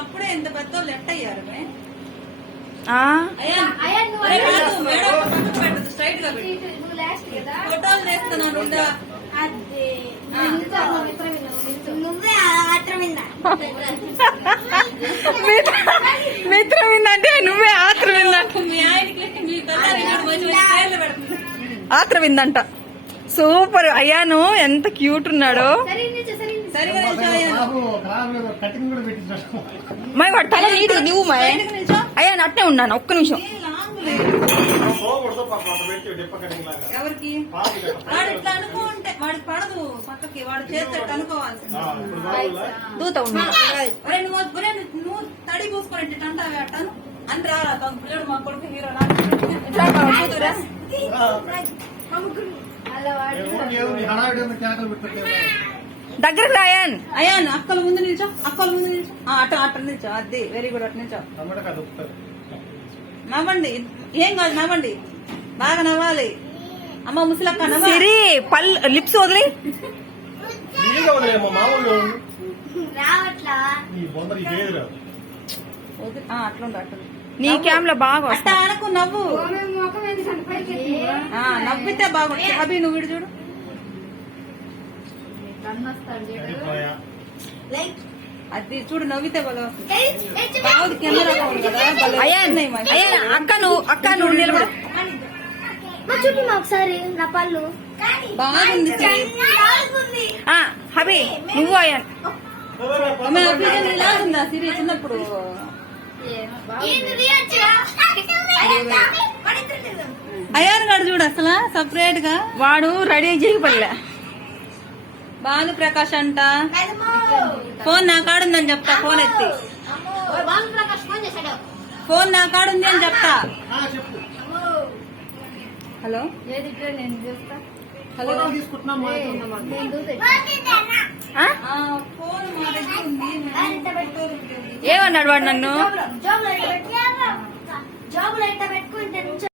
అప్పుడే ఎంత పెద్ద లెఫ్ట్ అయ్యారు స్ట్రైట్ గా ఫోటోలు తీస్తున్నాను. మిత్రం విందంటే నువ్వే ఆత్రం విందా మీ ఆయనకి మీ ఆత్రం విందంట. సూపర్ అయ్యాను, ఎంత క్యూట్ ఉన్నాడో. మై వాడు తల నీట్ నువ్వు మై అయ్యా అట్టే ఉన్నాను. ఒక్క నిమిషం. ఎవరికి వాడు ఇట్లా అనుకుంటే వాడికి పడదు పక్కకి, వాడు చేస్తాడు అనుకోవాల్సింది. దూత ఉన్నా నువ్వు తడి పూసుకొని అంటావే అట్టాను అని రారా పిల్లడు మా కొడుకు హీరో దగ్గరకు రాయన్. అయ్యాను అక్కల ముందు నిల్చో, అక్కల ముందు నిల్చో. అట్ట అట్ట నిల్చో. అదే వెరీ గుడ్. అట్ట నిల్చో. నవ్వండి, ఏం కాదు నవ్వండి, బాగా నవ్వాలి. అమ్మ ముసలక్క సిరి పళ్ళు లిప్స్ వదిలి అట్లుంది అట్లా. నీ క్యామ్ లో బాగా అట్ట అనకు, నవ్వు. నవ్వితే బాగుంది. అభి నువ్వు వీడు చూడు. అది చూడు, నవ్వితే బాగా బాగుంది. కెమెరా బాగుంది కదా. అక్క నువ్వు నిలబడు. చూపి ఒకసారి నా పళ్ళు బాగుంది. హబీ నువ్వు అయ్యాన్ ఇలా ఉందా సిరి చిన్నప్పుడు? అయ్యాను గాడు చూడు అసలు సపరేట్ గా. వాడు రెడీ చేయబడలే. భాను ప్రకాష్ అంట. ఫోన్ నా కాడుందని చెప్తా. ఫోన్ ఎత్తి ఫోన్ నా కాడుంది అని చెప్తా. హలో హలో ఫోన్ మా దగ్గర ఉంది. ఏమన్నాడు వాడు నన్ను? జాబులు ఎట్ట పెట్టుకుంటే